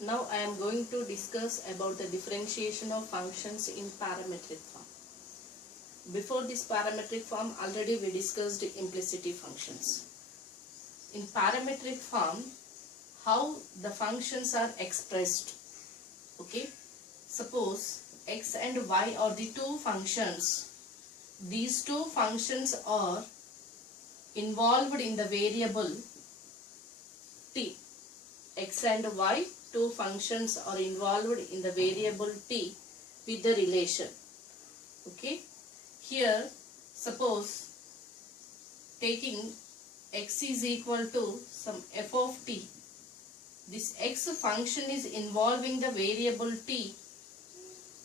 Now I am going to discuss about the differentiation of functions in parametric form. Before this parametric form, already we discussed implicit functions. In parametric form, how the functions are expressed. Okay, suppose x and y are the two functions. These two functions are involved in the variable t. X and y, two functions are involved in the variable t with the relation. Okay, here suppose taking x is equal to some f of t. This x function is involving the variable t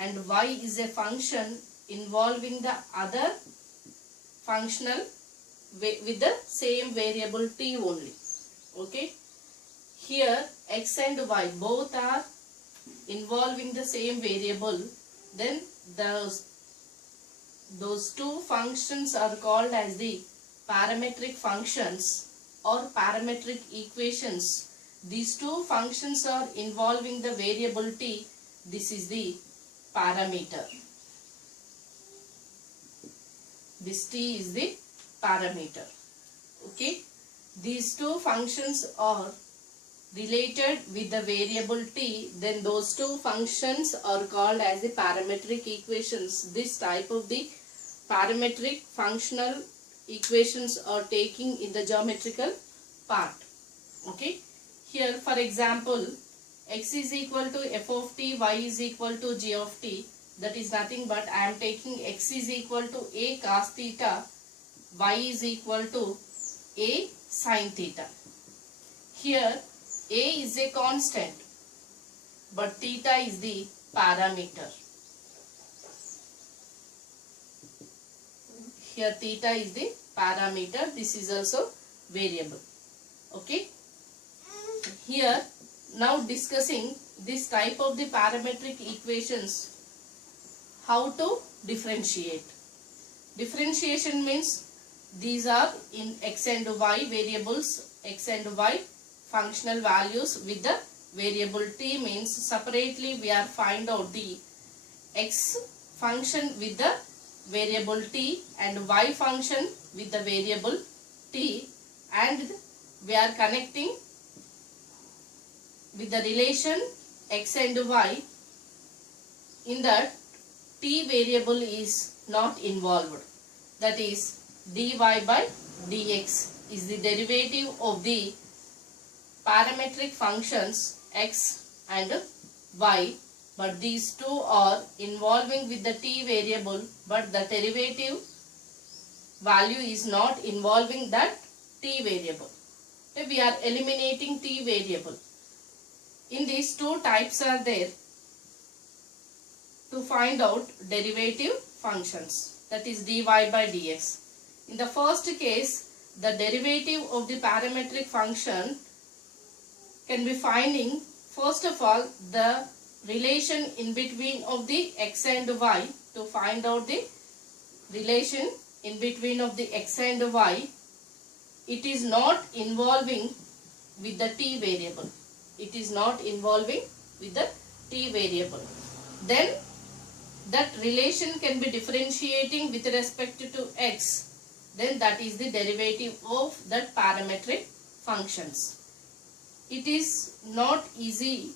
and y is a function involving the other functional with the same variable t only. Okay, here x and y both are involving the same variable, then those two functions are called as the parametric functions or parametric equations. These two functions are involving the variable t. This is the parameter. This t is the parameter. Okay, these two functions are related with the variable t, then those two functions are called as the parametric equations. This type of the parametric functional equations are taking in the geometrical part. Okay, here for example, x is equal to f of t, y is equal to g of t. That is nothing but I am taking x is equal to a cos theta, y is equal to a sin theta. Here a is a constant but theta is the parameter. Here theta is the parameter. This is also variable. Okay. Here now discussing this type of the parametric equations, how to differentiate. Differentiation means these are in x and y variables, x and y functional values with the variable t, means separately we are find out the x function with the variable t and y function with the variable t, and we are connecting with the relation x and y. In that t variable is not involved, that is dy by dx is the derivative of the parametric functions x and y, but these two are involving with the t variable, but the derivative value is not involving that t variable. So we are eliminating t variable. In these two types are there to find out derivative functions, that is dy by dx. In the first case, the derivative of the parametric function can be finding first of all the relation in between of the x and y. To find out the relation in between of the x and y, it is not involving with the t variable. It is not involving with the t variable. Then that relation can be differentiating with respect to x. Then that is the derivative of that parametric functions. It is not easy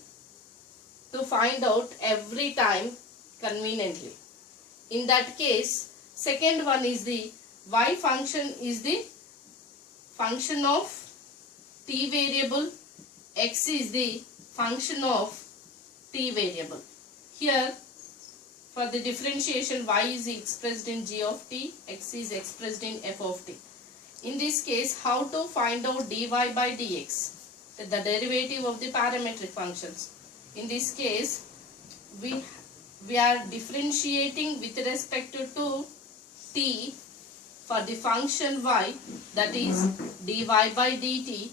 to find out every time conveniently. In that case, second one is the y function is the function of t variable, x is the function of t variable. Here for the differentiation, y is expressed in g of t, x is expressed in f of t. In this case, how to find out dy by dx, the derivative of the parametric functions. In this case, we are differentiating with respect to t for the function y, that is dy by dt,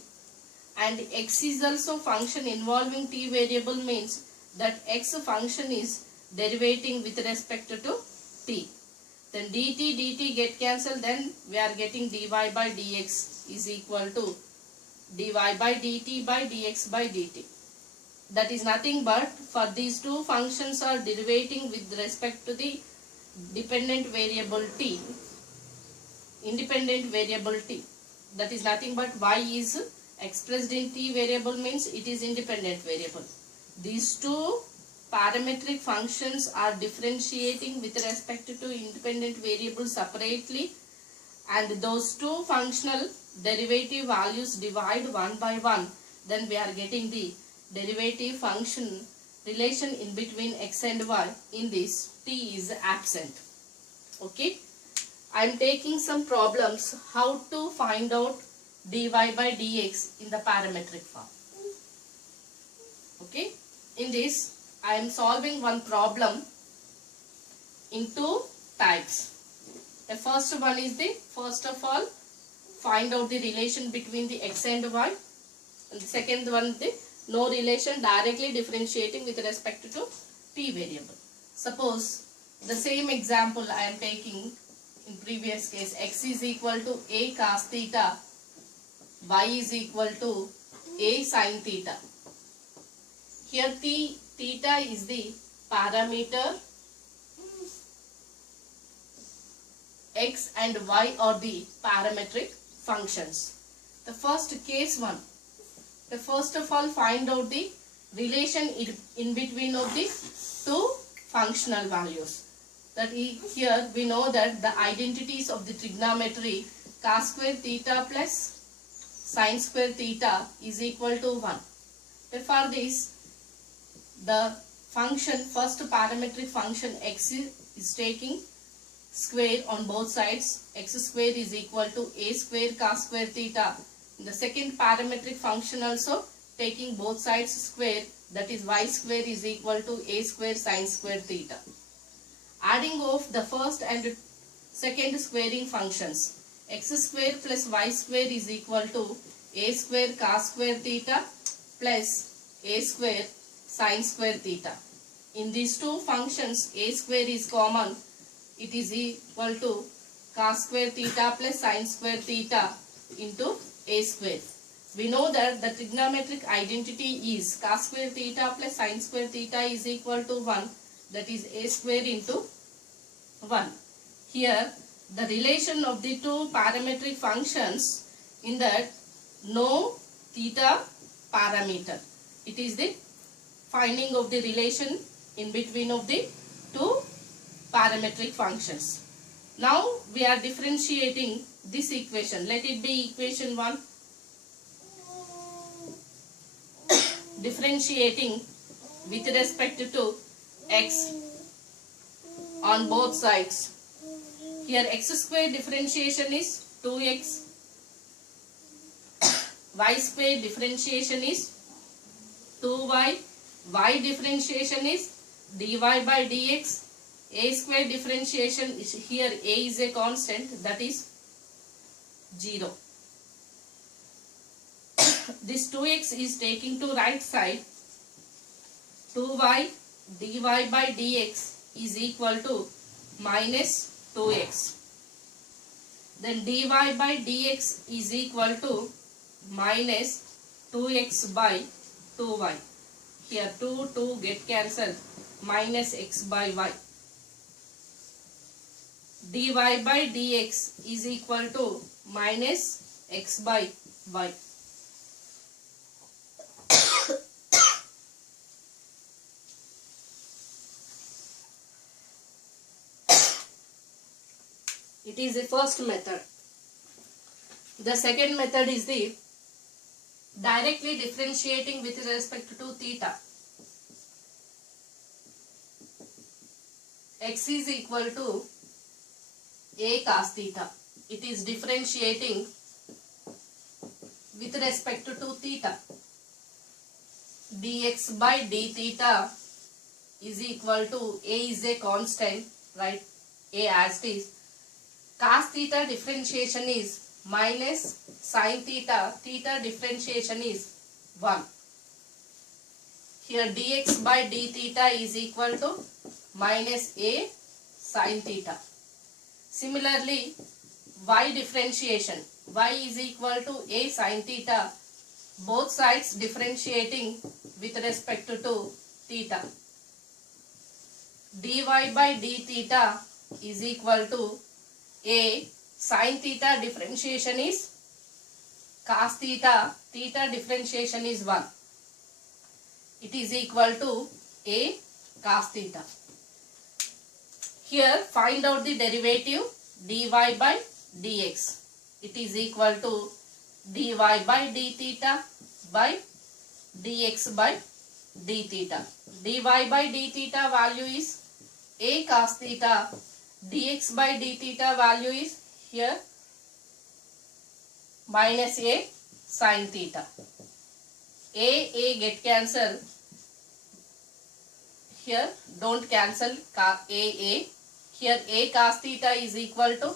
and x is also function involving t variable, means that x function is derivating with respect to t. Then dt get cancelled, then we are getting dy by dx is equal to dy by dt by dx by dt. that is nothing but for these two functions are derivating with respect to the dependent variable t, independent variable t. That is nothing but y is expressed in t variable means it is independent variable. These two parametric functions are differentiating with respect to independent variables separately, and those two functional derivative values divide one by one, then we are getting the derivative function relation in between x and y. In this, t is absent. Okay, I am taking some problems how to find out dy by dx in the parametric form. Okay, in this I am solving one problem in two types. The first one is the, first of all, find out the relation between the x and y, and the second one the no relation, directly differentiating with respect to t variable. Suppose the same example I am taking in previous case, x is equal to a cos theta, y is equal to a sin theta. Here theta is the parameter, x and y are the parametric functions. The first case one, the first of all find out the relation in between of the two functional values. That is, here we know that the identities of the trigonometry cos square theta plus sin square theta is equal to 1. For this, the function, first parametric function x is taking square on both sides. X square is equal to a square cos square theta. The second parametric function also taking both sides square, that is y square is equal to a square sin square theta. Adding off the first and second squaring functions, x square plus y square is equal to a square cos square theta plus a square sin square theta. In these two functions, a square is common. It is equal to cos square theta plus sin square theta into a square. We know that the trigonometric identity is cos square theta plus sin square theta is equal to 1. That is a square into 1. Here the relation of the two parametric functions, in that no theta parameter. It is the finding of the relation in between of the two parametric functions. Now we are differentiating this equation. Let it be equation 1. Differentiating with respect to x on both sides. Here x square differentiation is 2x, y square differentiation is 2y, y differentiation is dy by dx, a square differentiation is, here a is a constant, that is 0. This 2x is taking to right side, 2y dy by dx is equal to minus 2x. Then dy by dx is equal to minus 2x by 2y. Here 2 get cancelled, minus x by y. Dy by dx is equal to minus x by y. It is the first method. The second method is the directly differentiating with respect to theta. X is equal to a cos theta. It is differentiating with respect to theta. Dx by d theta is equal to, a is a constant, right? A as it is. Cos theta differentiation is minus sin theta. Theta differentiation is 1. Here dx by d theta is equal to minus a sin theta. Similarly, y differentiation. Y is equal to a sin theta. both sides differentiating with respect to theta. dy by d theta is equal to a sin theta differentiation is cos theta, theta differentiation is 1. It is equal to a cos theta. Here find out the derivative dy by dx. It is equal to dy by d theta by dx by d theta. dy by d theta value is a cos theta, dx by d theta value is here minus a sin theta. A get cancel. Here don't cancel a. Here a cos theta is equal to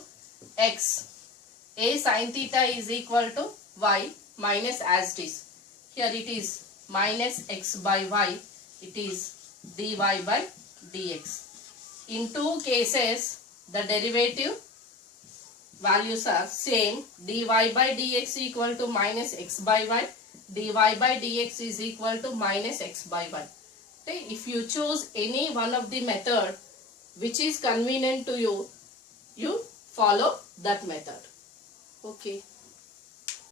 x. A sin theta is equal to y minus as it is. Here it is minus x by y. It is dy by dx. In two cases, the derivative values are same. Dy by dx equal to minus x by y. Dy by dx is equal to minus x by y. Okay? If you choose any one of the method which is convenient to you, you follow that method. Okay.